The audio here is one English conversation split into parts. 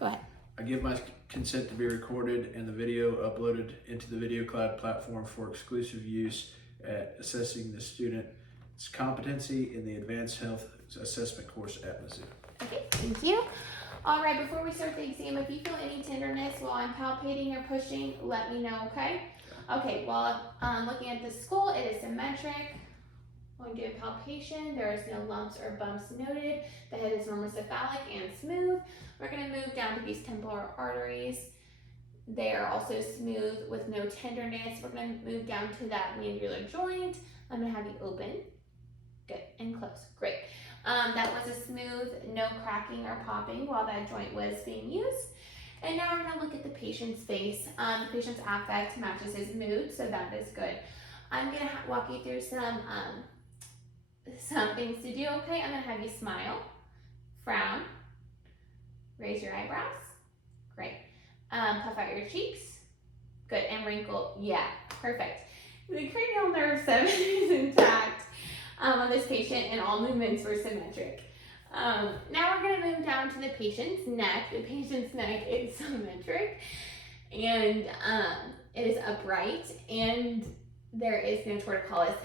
Go ahead. I give my consent to be recorded and the video uploaded into the Video Cloud platform for exclusive use at assessing the student's competency in the Advanced Health Assessment course at Mizzou. Okay, thank you. All right, before we start the exam, if you feel any tenderness while I'm palpating or pushing, let me know, okay? Okay, while I'm looking at the skull, it is symmetric. When doing palpation, there is no lumps or bumps noted. The head is normocephalic and smooth. We're going to move down to these temporal arteries. They are also smooth with no tenderness. We're going to move down to that mandibular joint. I'm going to have you open. Good, and close. Great. That was a smooth, no cracking or popping while that joint was being used. And now we're going to look at the patient's face. The patient's affect matches his mood, so that is good. I'm going to walk you through some things to do, okay? I'm going to have you smile, frown, raise your eyebrows. Great. Puff out your cheeks. Good, and wrinkle. Yeah, perfect. The cranial nerve 7 is intact on this patient, and all movements were symmetric. Now we're going to move down to the patient's neck. The patient's neck is symmetric, and it is upright, and there is no torticollis,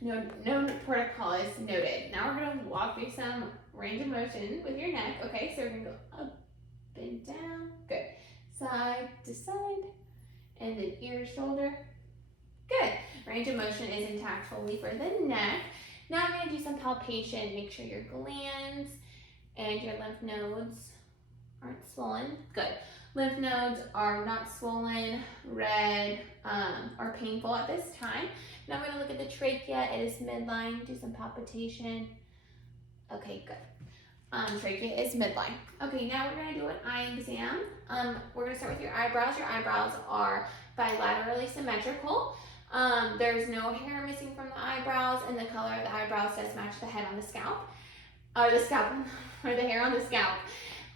no torticollis noted. Now we're going to walk through some range of motion with your neck. Okay, so we're going to go up and down. Good. Side to side, and then ear, shoulder. Good. Range of motion is intact fully for the neck. Now I'm going to do some palpation. Make sure your glands and your lymph nodes aren't swollen. Good. Lymph nodes are not swollen, red, or painful at this time. Now I'm going to look at the trachea. It is midline. Do some palpitation. Okay, good. Trachea is midline. Okay, now we're going to do an eye exam. We're going to start with your eyebrows. Your eyebrows are bilaterally symmetrical. There's no hair missing from the eyebrows, and the color of the eyebrows does match the head on the scalp, or the scalp, or the hair on the scalp.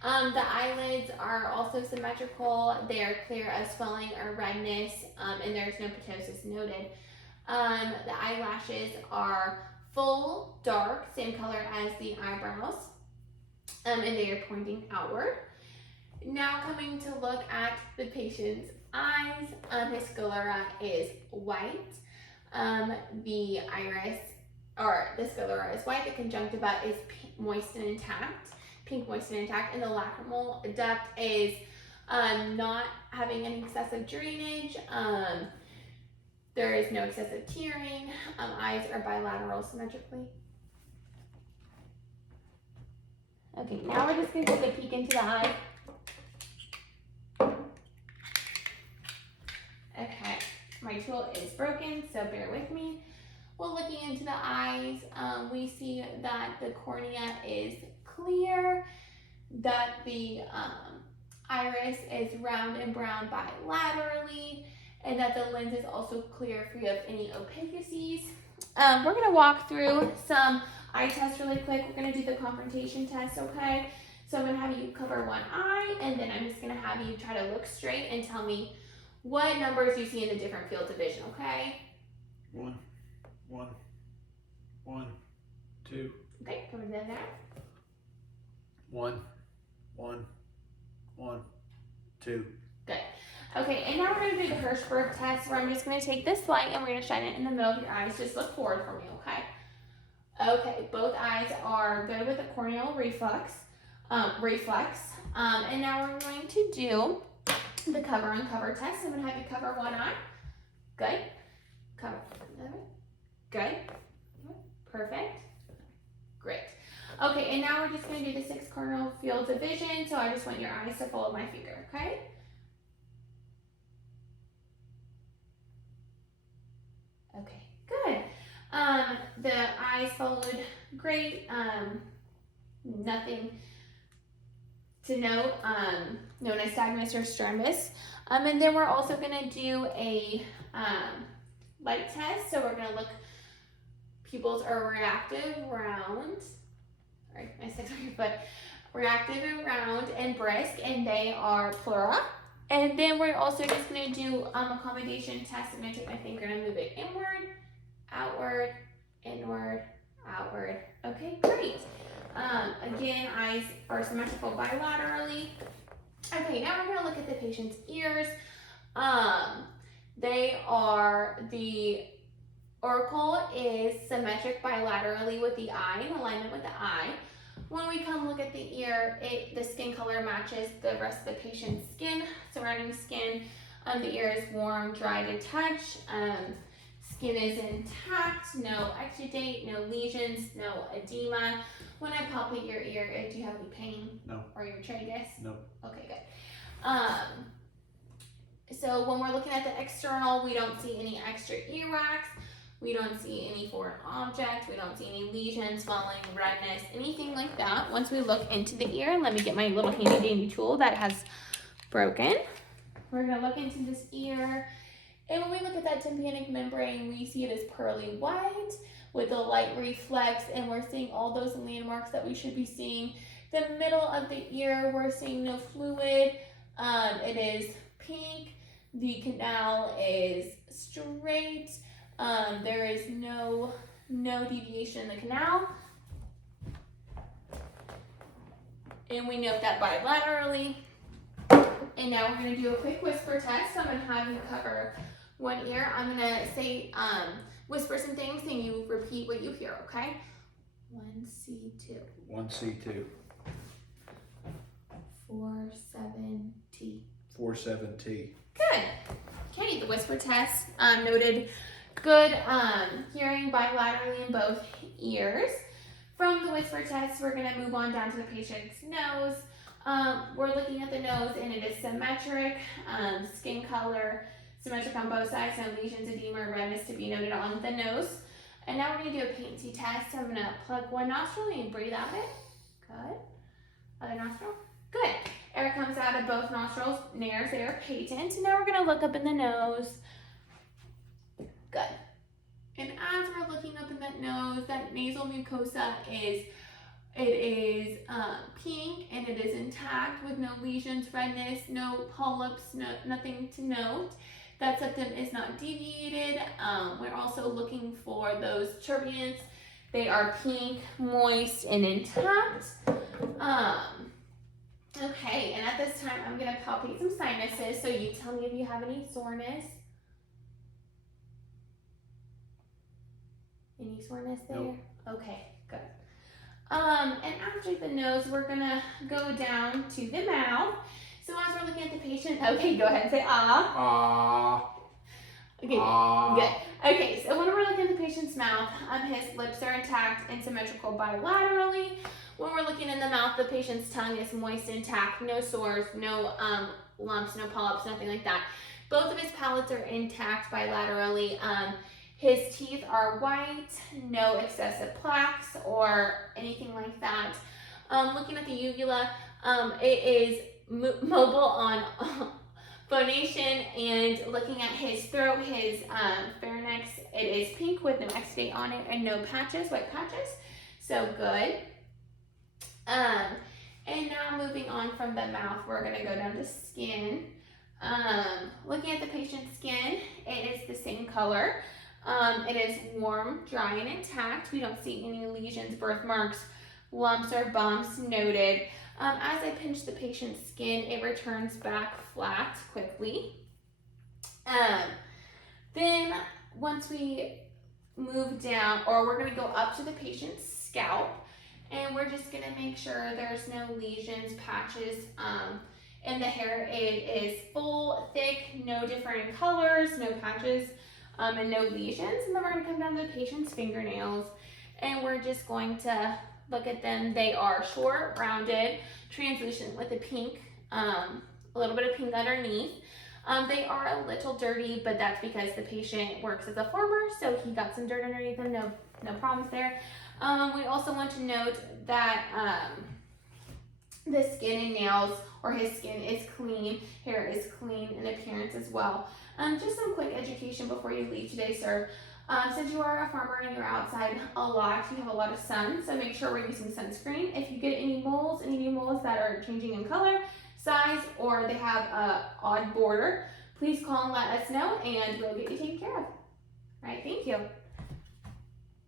The eyelids are also symmetrical. They are clear of swelling or redness, and there's no ptosis noted. The eyelashes are full, dark, same color as the eyebrows, and they are pointing outward. Now coming to look at the patient's eyes, his sclera is white. The iris, or the sclera is white. The conjunctiva is moist and intact, pink, moist and intact, and the lacrimal duct is not having any excessive drainage. There is no excessive tearing. Eyes are bilateral symmetrically. Okay, now we're just going to take a peek into the eye. Okay, my tool is broken, so bear with me. Well, looking into the eyes, we see that the cornea is clear, that the iris is round and brown bilaterally, and that the lens is also clear, free of any opacities. We're going to walk through some eye tests really quick. We're going to do the confrontation test, okay? So I'm going to have you cover one eye, and then I'm just going to have you try to look straight and tell me what numbers you see in the different fields of vision, okay? 1, 2. Okay, coming in there. 1, 2. Good. Okay, and now we're going to do the Hirschberg test, where I'm just going to take this light and we're going to shine it in the middle of your eyes. Just look forward for me, okay? Okay, both eyes are good with the corneal reflex. And now we're going to do the cover uncover test. I'm going to have you cover one eye. Good. Cover another. Good. Perfect. Great. Okay, and now we're just going to do the 6 cardinal fields of vision. So I just want your eyes to follow my finger, okay? Okay, good. The eyes followed great. Nothing to note, no nystagmus or strabismus. And then we're also going to do a light test. So we're going to look, pupils are reactive, round, sorry, I said on your foot, reactive and round and brisk, and they are pleura. And then we're also just going to do accommodation test. I'm going to take my finger and move it inward, outward, inward, outward. Okay, great. Again, eyes are symmetrical bilaterally. Okay, now we're gonna look at the patient's ears. The auricle is symmetric bilaterally with the eye, in alignment with the eye. When we come look at the ear, the skin color matches the rest of the patient's skin, surrounding skin. The ear is warm, dry to touch. Skin is intact, no exudate, no lesions, no edema. When I palpate your ear, do you have any pain? No. Or your tragus? No. Okay, good. So when we're looking at the external, we don't see any extra ear wax. We don't see any foreign object. We don't see any lesions, swelling, redness, anything like that. Once we look into the ear, let me get my little handy dandy tool that has broken. We're gonna look into this ear. And when we look at that tympanic membrane, we see it as pearly white with a light reflex, and we're seeing all those landmarks that we should be seeing. The middle of the ear, we're seeing no fluid. It is pink. The canal is straight. There is no deviation in the canal. And we note that bilaterally. And now we're gonna do a quick whisper test. So I'm gonna have you cover one ear. I'm gonna say, whisper some things and you repeat what you hear, okay? 1C2. 1C2. 47T. 47T. Good. Okay, the whisper test noted good hearing bilaterally in both ears. From the whisper test, we're gonna move on down to the patient's nose. We're looking at the nose and it is symmetric, skin color, symmetric on both sides, no lesions, edema, or redness to be noted on the nose. And now we're gonna do a patency test. So I'm gonna plug one nostril and breathe out it. Good. Other nostril. Good. Air comes out of both nostrils, nares air patent. Now we're gonna look up in the nose. Good. And as we're looking up in that nose, that nasal mucosa is pink and it is intact with no lesions, redness, no polyps, nothing to note. That septum is not deviated. We're also looking for those turbinates. They are pink, moist, and intact. Okay, and at this time, I'm gonna palpate some sinuses. So you tell me if you have any soreness. Any soreness there? Nope. Okay, good. And after the nose, we're gonna go down to the mouth. So as we're looking at the patient, okay, go ahead and say ah. Ah. Okay, Ah. good. Okay, so when we're looking at the patient's mouth, his lips are intact and symmetrical bilaterally. When we're looking in the mouth, the patient's tongue is moist, intact, no sores, no lumps, no polyps, nothing like that. Both of his palates are intact bilaterally. His teeth are white, no excessive plaques or anything like that. Looking at the uvula, it is mobile on phonation, and looking at his throat, his pharynx, it is pink with no exudate on it and no patches, white patches. So good. And now moving on from the mouth, we're gonna go down to skin. Looking at the patient's skin, it is the same color. It is warm, dry, and intact. We don't see any lesions, birthmarks, lumps, or bumps noted. As I pinch the patient's skin, it returns back flat quickly. Then once we move down, or we're gonna go up to the patient's scalp, and we're just gonna make sure there's no lesions, patches, in the hair. It is full, thick, no different colors, no patches, and no lesions. And then we're gonna come down to the patient's fingernails, and we're just going to look at them. They are short, rounded, translucent with a pink, a little bit of pink underneath. They are a little dirty, but that's because the patient works as a farmer, so he got some dirt underneath them, no problems there. We also want to note that the skin and nails, or his skin, is clean, hair is clean in appearance as well. Just some quick education before you leave today, sir. Since you are a farmer and you're outside a lot, you have a lot of sun, so make sure we're using sunscreen. If you get any new moles that are changing in color, size, or they have an odd border, please call and let us know, and we'll get you taken care of. All right, thank you.